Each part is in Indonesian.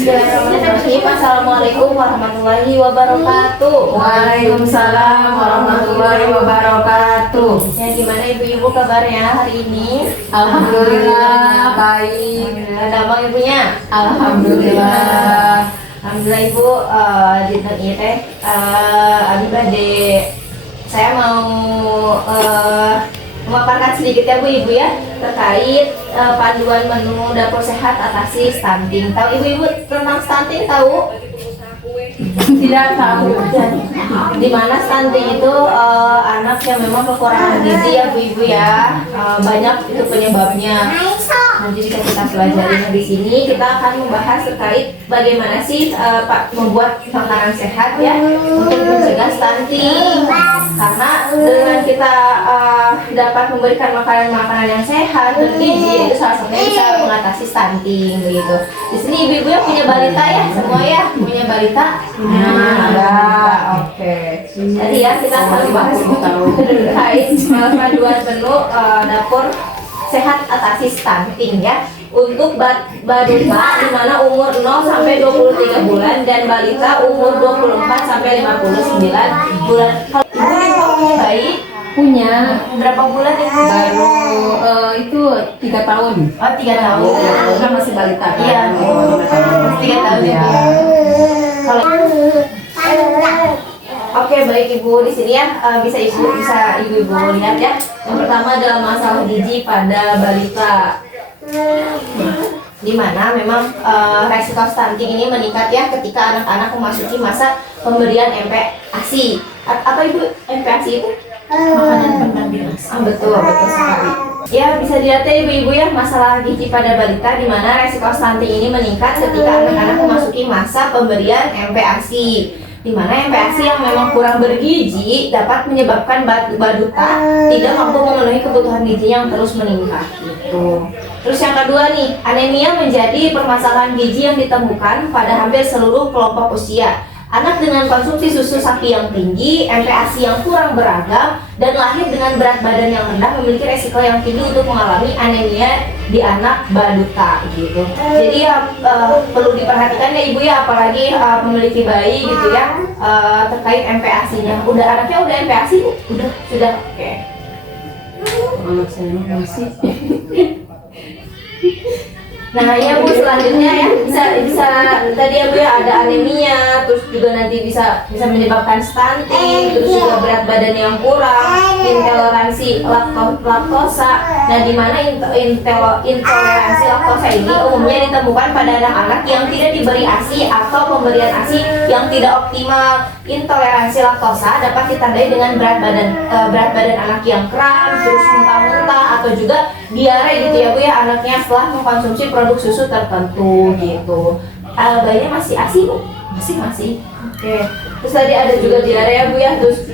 Bismillahirrahmanirrahim. Assalamualaikum warahmatullahi wabarakatuh. Waalaikumsalam warahmatullahi wabarakatuh. Ya, gimana ibu-ibu kabarnya hari ini? Alhamdulillah baik. Nama ibunya? Alhamdulillah. Alhamdulillah ibu. Dinten ieu teh abi bade saya mau memaparkan sedikit ya Bu Ibu ya terkait panduan menu dapur sehat atasi stunting. Tahu ibu-ibu tentang stunting tahu? Tidak tahu. Di mana stunting itu anak yang memang kekurangan gizi ya Bu Ibu ya. Banyak itu penyebabnya. Nanti kita pelajari di sini kita akan membahas terkait bagaimana sih Pak membuat makanan sehat ya untuk mencegah stunting. Karena dengan kita dapat memberikan makanan-makanan yang sehat bergizi itu salah satunya bisa mengatasi stunting begitu. Di sini ibu-ibu yang punya balita ya semua ya punya balita. Oke. Jadi ya kita akan membahas terkait panduan menu dapur sehat atasi stunting ya untuk balita di mana umur 0 sampai 23 bulan dan balita umur 24 sampai 59 bulan. Kalau ibu punya bayi Punya berapa bulan ya? baru itu 3 tahun. Oh 3 tahun. Kan masih balita. Iya. Masih 3 tahun ya. Kalau Oke baik ibu di sini ya bisa ibu-ibu lihat ya. Yang pertama adalah masalah gizi pada balita. Di mana memang resiko stunting ini meningkat ya ketika anak-anak memasuki masa pemberian MPASI. Apa ibu MPASI itu? Makanan pendamping ASI. Betul sekali. Ya bisa dilihat ya ibu-ibu ya masalah gizi pada balita di mana resiko stunting ini meningkat ketika anak-anak memasuki masa pemberian MPASI. Di mana MPASI yang memang kurang bergizi dapat menyebabkan balita tidak mampu memenuhi kebutuhan gizi yang terus meningkat gitu. Terus yang kedua nih, anemia menjadi permasalahan gizi yang ditemukan pada hampir seluruh kelompok usia. Anak dengan konsumsi susu sapi yang tinggi, MPASI yang kurang beragam, dan lahir dengan berat badan yang rendah memiliki resiko yang tinggi untuk mengalami anemia di anak balita gitu. Jadi ya perlu diperhatikan ya ibu ya, apalagi memiliki bayi gitu ya terkait MPASI-nya. Anaknya udah MPASI? Sudah. Oke. Anak saya masih. Nah ya Bu selanjutnya ya bisa tadi ya Bu ya ada anemia, terus juga nanti bisa menyebabkan stunting, terus juga berat badan yang kurang, intoleransi laktosa. Nah di mana intoleransi laktosa ini umumnya ditemukan pada anak-anak yang tidak diberi ASI atau pemberian ASI yang tidak optimal. Intoleransi laktosa dapat ditandai dengan berat badan anak yang kram, terus muntah-muntah atau juga diare gitu ya Bu ya anaknya setelah mengkonsumsi produk susu tertentu gitu. Bayinya masih ASI Bu? Masih. Oke. Terus tadi ada juga diare ya Bu ya, terus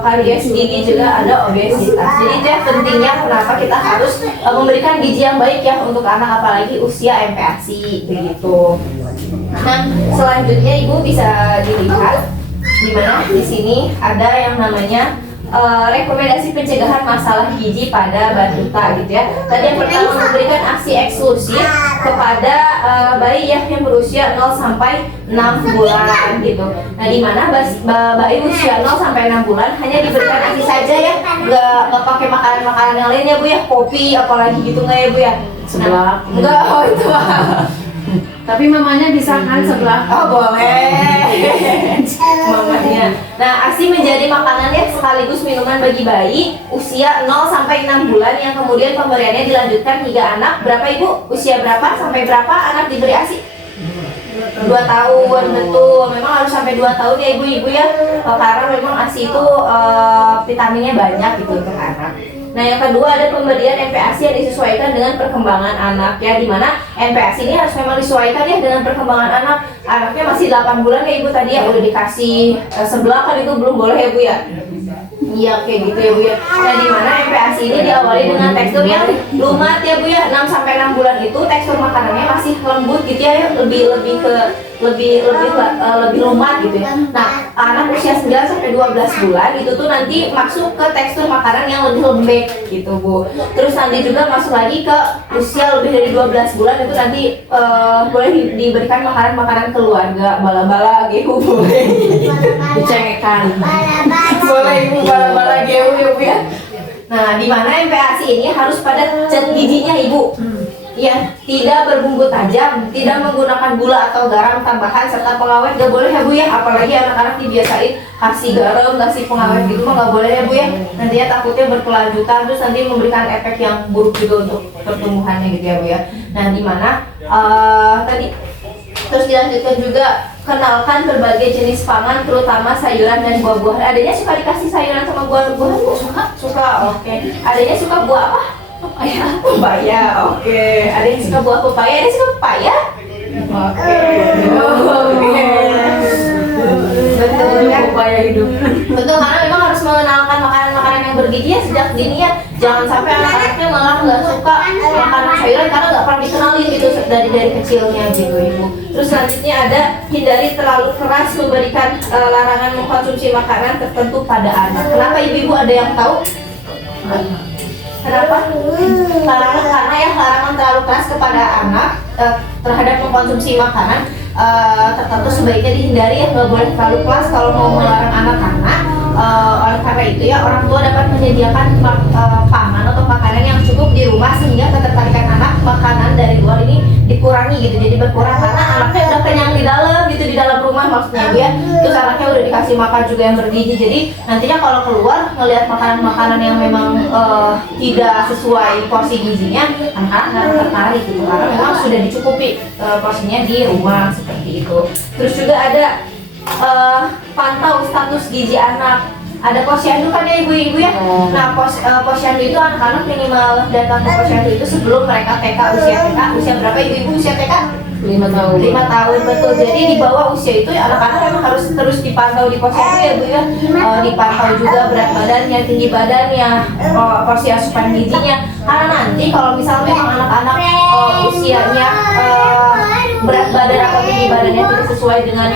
karies gigi juga ada obesitas. Jadi itu yang pentingnya kenapa kita harus memberikan gizi yang baik ya untuk anak apalagi usia MPASI begitu. Nah selanjutnya Ibu bisa dilihat di mana di sini ada yang namanya rekomendasi pencegahan masalah gizi pada balita gitu ya. Tadi yang pertama memberikan ASI eksklusif kepada bayi yang berusia 0 sampai 6 bulan gitu. Nah di mana bayi usia 0 sampai 6 bulan hanya diberikan ASI saja ya, nggak pakai makanan yang lainnya Bu ya, kopi apalagi gitu nggak ya Bu ya? Sebelah. Enggak, oh itu Tapi mamanya bisa kan sebelah? Oh boleh. Mamanya. Nah ASI menjadi makanan yang sekaligus minuman bagi bayi usia 0 sampai 6 bulan yang kemudian pemberiannya dilanjutkan hingga anak berapa Ibu? Usia berapa sampai berapa anak diberi ASI? 2 tahun betul. Memang harus sampai 2 tahun ya ibu-ibu ya. Karena memang ASI itu vitaminnya banyak gitu untuk anak. Nah yang kedua ada pemberian MPASI yang disesuaikan dengan perkembangan anak ya, dimana MPASI ini harus memang disesuaikan ya dengan perkembangan anak. Anaknya masih 8 bulan ya ibu tadi ya udah dikasih sebelah kan itu belum boleh ya Bu ya. Iya kayak gitu ya Bu ya. Nah di mana MPASI ini diawali dengan tekstur yang lumat ya Bu ya. 6 sampai 6 bulan itu tekstur makanannya masih lembut gitu ya, lebih lumat gitu ya. Nah anak usia 9 sampai 12 bulan itu tuh nanti masuk ke tekstur makanan yang lebih lembek gitu Bu. Terus nanti juga masuk lagi ke usia lebih dari 12 bulan itu nanti boleh diberikan makanan-makanan keluarga, bala-bala, gehu boleh dicengekan. Boleh Ibu bala-bala gehu ya Bu ya. Nah, di mana MPASI ini harus pada zat gizinya Ibu. Ya, tidak berbumbu tajam, tidak menggunakan gula atau garam tambahan serta pengawet gak boleh ya Bu ya. Apalagi anak-anak dibiasain kasih garam, kasih pengawet gitu mah gak boleh ya Bu ya. Nantinya takutnya berkelanjutan terus nanti memberikan efek yang buruk juga untuk pertumbuhannya gitu ya Bu ya. Nah, di mana tadi terus dilanjutkan juga kenalkan berbagai jenis pangan terutama sayuran dan buah-buahan. Adanya suka dikasih sayuran sama buah-buahan Bu? Suka. Oke. Adanya suka buah apa? Pepaya. Oke. Ada yang suka buah pepaya, ada yang suka pepaya? Oke. Betul ya, pepaya hidup. Betul, karena memang harus mengenalkan makanan-makanan yang bergizi ya sejak dini ya. Jangan sampai anak-anaknya malah nggak suka makanan sayuran karena nggak pernah dikenalin gitu dari kecilnya gitu Ibu. Terus selanjutnya ada hindari terlalu keras memberikan larangan mengkonsumsi makanan tertentu pada anak. Kenapa Ibu-ibu ada yang tahu? Kenapa? Karena ya larangan terlalu keras kepada anak terhadap mengkonsumsi makanan tertentu sebaiknya dihindari ya, nggak boleh terlalu keras kalau mau melarang anak-anak. Oleh karena itu ya orang tua dapat menyediakan pangan atau makanan yang cukup di rumah sehingga ketertarikan anak makanan dari luar ini dikurangi gitu, jadi berkurang karena anaknya udah kenyang di dalam gitu, di dalam rumah maksudnya ya. Terus anaknya udah dikasih makan juga yang bergizi, jadi nantinya kalau keluar ngelihat makanan-makanan yang memang tidak sesuai porsi gizinya, anak-anak nggak tertarik gitu karena memang sudah dicukupi porsinya di rumah seperti itu. Terus juga ada pantau status gizi anak. Ada posyandu kan ya ibu-ibu ya. Nah posyandu itu anak-anak minimal datang ke posyandu itu sebelum mereka TK, usia TK. Usia berapa ibu-ibu usia TK? 5 tahun. 5 tahun betul. Jadi di bawah usia itu ya anak-anak memang harus terus dipantau di posyandu ya Bu ya. Dipantau juga berat badannya, tinggi badannya, porsi asupan gizinya. Karena nanti kalau misalnya memang anak-anak usianya berat badan atau tinggi badannya tidak sesuai dengan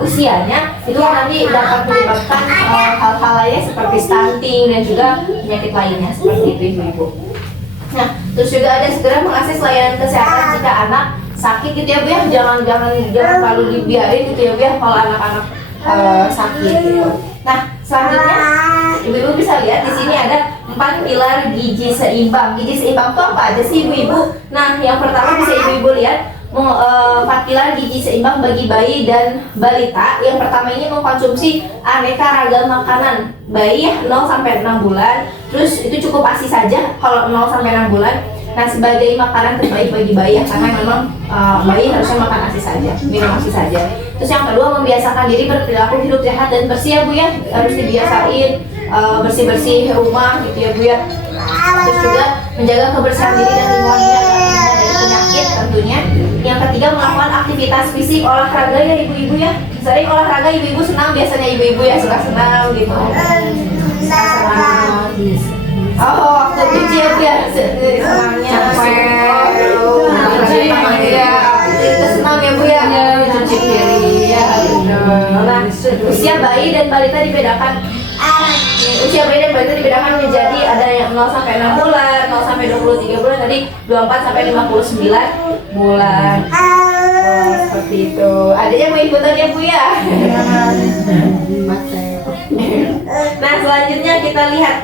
usianya, itu nanti dapat menyebabkan hal-hal lainnya seperti stunting dan juga penyakit lainnya seperti itu ibu-ibu. Nah, terus juga ada segera mengakses layanan kesehatan jika anak sakit gitu ya Bu ya. Jangan terlalu dibiarin gitu ya Bu ya kalau anak-anak sakit gitu. Nah, selanjutnya ibu-ibu bisa lihat di sini ada 4 pilar gizi seimbang. Gizi seimbang itu apa aja sih ibu-ibu? Nah, yang pertama bisa ibu-ibu lihat 4 pilar gizi seimbang bagi bayi dan balita. Yang pertama ini mengkonsumsi aneka ragam makanan. Bayi 0 sampai 6 bulan. Terus itu cukup ASI saja kalau 0 sampai 6 bulan. Nah, sebagai makanan terbaik bagi bayi ya, karena memang bayi harusnya makan ASI saja, minum ASI saja. Terus yang kedua membiasakan diri berperilaku hidup sehat dan bersih ya Bu ya. Harus dibiasain bersih-bersih rumah gitu ya Bu ya. Terus juga menjaga kebersihan diri dan lingkungannya dari penyakit tentunya. Yang ketiga melakukan aktivitas fisik, olahraga ya ibu-ibu ya. Sering olahraga ibu-ibu senang biasanya ibu-ibu ya suka senang gitu. Senang. Oh, waktu cuci ya Bu ya. Senangnya senang ya Bu ya. Cuci piring ya. Nah, usia bayi dan balita dibedakan. Usia bayi dan balita dibedakan menjadi ada yang 0 sampai 6 bulan, 0 sampai 23 bulan, tadi 24 sampai 59 bulan. Seperti itu. Adanya mau ikutan ya Bu ya? Nah, selanjutnya kita lihat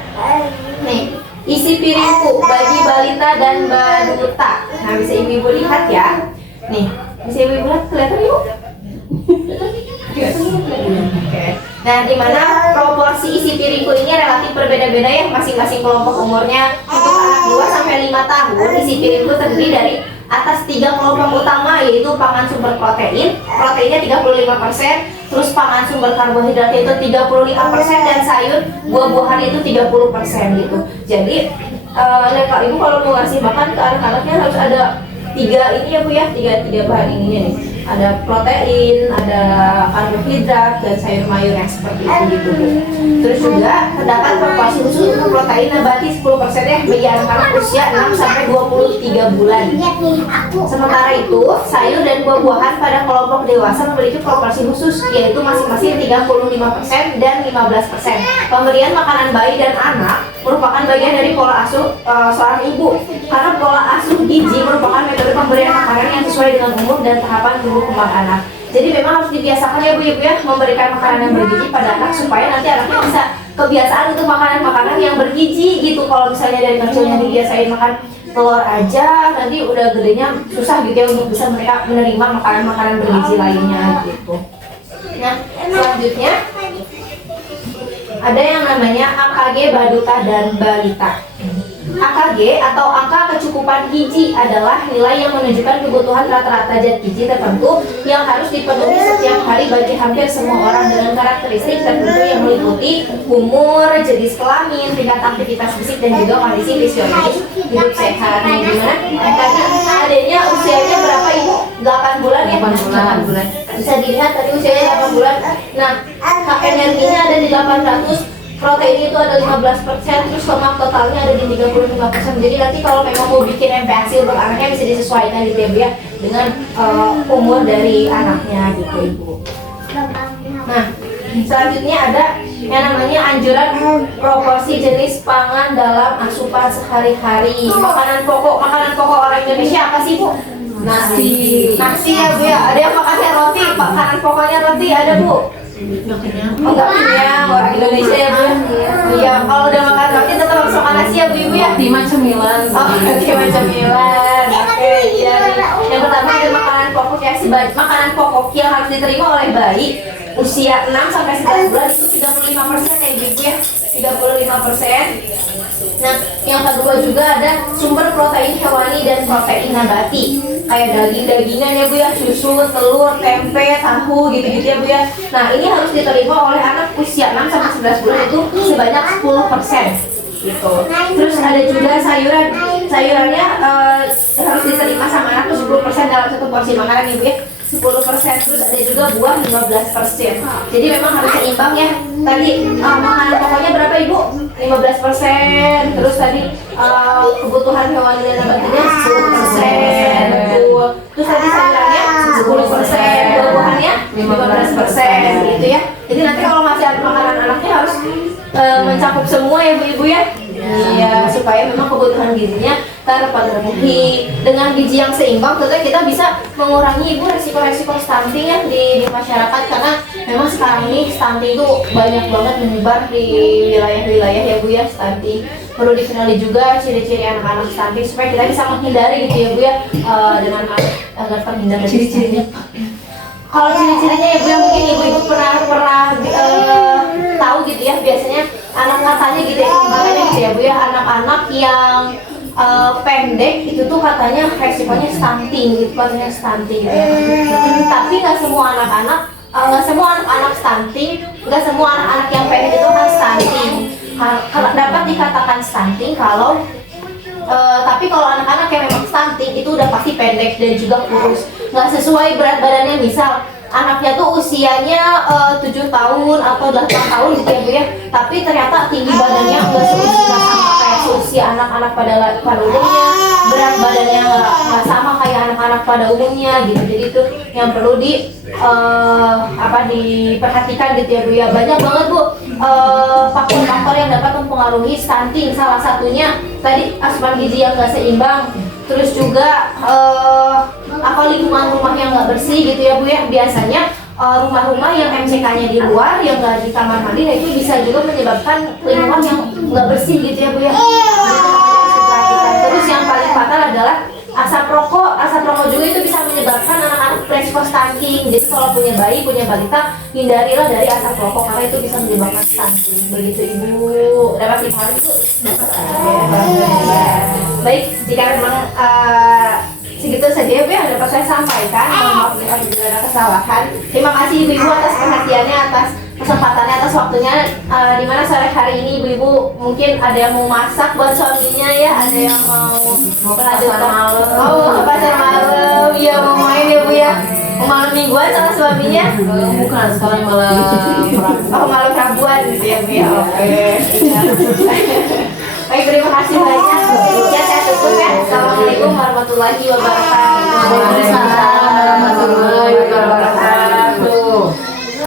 nih, isi piringku bagi balita dan balita. Nah, bisa ibu-ibu lihat ya. Nih, bisa ibu-ibu lihat, kelihatan Ibu? Oke. Nah, di mana proporsi isi piringku ini relatif berbeda-beda ya, masing-masing kelompok umurnya. Untuk anak 2 sampai 5 tahun, isi piringku terdiri dari atas 3 kelompok utama, yaitu pangan sumber protein, proteinnya 35%, terus pangan sumber karbohidrat itu 35%, dan sayur buah-buahan itu 30% gitu. Jadi, kalau ibu kalau mau ngasih makan ke anak-anaknya harus ada tiga ini ya Bu ya, tiga bahan ininya nih. Ada protein, ada karbohidrat, dan sayur mayur yang seperti itu gitu Bu. Terus juga terdapat proporsi khusus untuk protein nabati 10% ya bagi anak-anak usia 6 sampai 23 bulan. Sementara itu, sayur dan buah-buahan pada kelompok dewasa memiliki proporsi khusus, yaitu masing-masing 35% dan 15%. Pemberian makanan bayi dan anak merupakan bagian dari pola asuh seorang ibu, karena pola asuh gizi merupakan metode pemberian makanan yang sesuai dengan umur dan tahapan tumbuh kembang anak. Jadi memang harus dibiasakan ya Bu ya, memberikan makanan yang bergizi pada anak supaya nanti anaknya bisa kebiasaan untuk makanan-makanan yang bergizi gitu. Kalau misalnya dari kecilnya dibiasain makan telur aja, nanti udah gedenya susah gitu ya untuk bisa mereka menerima makanan-makanan bergizi lainnya gitu. Nah, selanjutnya ada yang namanya AKG Baduta dan Balita. AKG atau angka kecukupan gizi adalah nilai yang menunjukkan kebutuhan rata-rata zat gizi tertentu yang harus dipenuhi setiap hari bagi hampir semua orang dengan karakteristik tertentu yang meliputi umur, jenis kelamin, tingkat aktivitas fisik, dan juga kondisi fisiologis hidup sehat. Nih gimana? Tadi adanya usianya berapa Ibu? 8 bulan ya? 8 bulan. Bisa dilihat tadi usianya 8 bulan. Nah, energinya ada di 800, protein itu ada 15%, terus lemak totalnya ada di 35%. Jadi nanti kalau memang mau bikin MPASI untuk anaknya bisa disesuaikan gitu ya Bu ya, dengan umur dari anaknya gitu Ibu. Nah, selanjutnya ada yang namanya anjuran proporsi jenis pangan dalam asupan sehari-hari. Makanan pokok orang Indonesia apa sih Bu? Nasi ya Bu ya. Ada yang makannya roti, makanan pokoknya roti ada Bu. Enggak kenyang, orang Indonesia ya Bu. Iya, kalau udah makan roti tetap harus makan nasi ya Bu Ibu ya. Timah cemilan. Oh, timah cemilan. Oke, iya nih. Yang pertama ada makanan pokok ya, makanan pokok yang harus diterima oleh bayi usia 6 sampai 11 bulan itu 35% ya Ibu ya. 35%. Nah, yang kedua juga ada sumber protein hewani dan protein nabati, kayak daging-dagingan ya Bu ya, susu, telur, tempe, tahu gitu-gitu ya Bu ya. Nah, ini harus diterima oleh anak usia 6 sampai 11 bulan itu sebanyak 10% gitu. Terus ada juga sayurannya harus diterima sama anak tuh 10% dalam satu porsi makanan ya Bu ya. 10%, terus ada juga buah 15%. Jadi memang harus seimbang ya. Tadi makanan pokoknya berapa Ibu? 15%. Terus tadi kebutuhan hewani dan nabatinya 10%. Betul. Terus tadi sayurannya 10%, buah-buahannya 15% gitu ya. Jadi nanti kalau masih ada makanan anaknya harus mencakup semua ya Bu Ibu ya. Iya, supaya memang kebutuhan gizinya terpenuhi. Dengan gizi yang seimbang tentunya kita bisa mengurangi Ibu resiko-resiko stunting ya di masyarakat, karena memang sekarang ini stunting itu banyak banget menyebar di wilayah-wilayah ya Bu ya. Stunting perlu dikenali juga ciri-ciri anak-anak stunting supaya kita bisa menghindari gitu ya Bu ya, dengan agar terhindar dari ciri-cirinya. Kalau ciri-cirinya ya Bu ya, mungkin ibu-ibu pernah tahu gitu ya, biasanya anak katanya gitu ya, makanya gitu ya Bu ya, anak-anak yang pendek itu tuh katanya resikonya stunting gitu, katanya stunting gitu ya. Tapi nggak semua anak-anak stunting, nggak semua anak-anak yang pendek itu kan stunting. Dapat dikatakan stunting kalau tapi kalau anak-anak yang memang stunting itu udah pasti pendek dan juga kurus, nggak sesuai berat badannya. Misal anaknya tuh usianya 7 tahun atau 8 tahun gitu ya Bu ya, tapi ternyata tinggi badannya nggak sama kayak seusia anak-anak pada umumnya, berat badannya nggak sama kayak anak-anak pada umumnya gitu. Jadi itu yang perlu diperhatikan gitu ya Bu ya. Banyak banget Bu faktor-faktor yang dapat mempengaruhi stunting. Salah satunya tadi asupan gizi yang nggak seimbang, terus juga lingkungan rumah yang nggak bersih gitu ya Bu ya. Biasanya rumah-rumah yang MCK-nya di luar, yang nggak di kamar mandi, nah itu bisa juga menyebabkan lingkungan yang nggak bersih gitu ya Bu ya. Terus yang paling fatal adalah asap rokok. Asap rokok juga itu bisa menyebabkan anak-anak beresiko stunting. Jadi kalau punya bayi, punya balita, hindarilah dari asap rokok karena itu bisa menyebabkan stunting. Begitu Ibu. Dapat hal itu dapat. Baik, jika memang segitu saja ya Bu yang dapat saya sampaikan. Mohon maaf jika ada kesalahan. Terima kasih Ibu-ibu atas perhatiannya, atas kesempatannya atas waktunya. Di mana sore hari ini ibu-ibu mungkin ada yang mau masak buat suaminya ya, ada yang mau melanjutkan ke pasar malam, ya mau main ya bu ya, mau malam mingguan sama suaminya. Bukan, sekarang malah Oh malam Rabuan gitu ya bu ya. Oke. Baik, terima kasih banyak. Ya saya tutup ya. Assalamualaikum warahmatullahi wabarakatuh. Waalaikumsalam.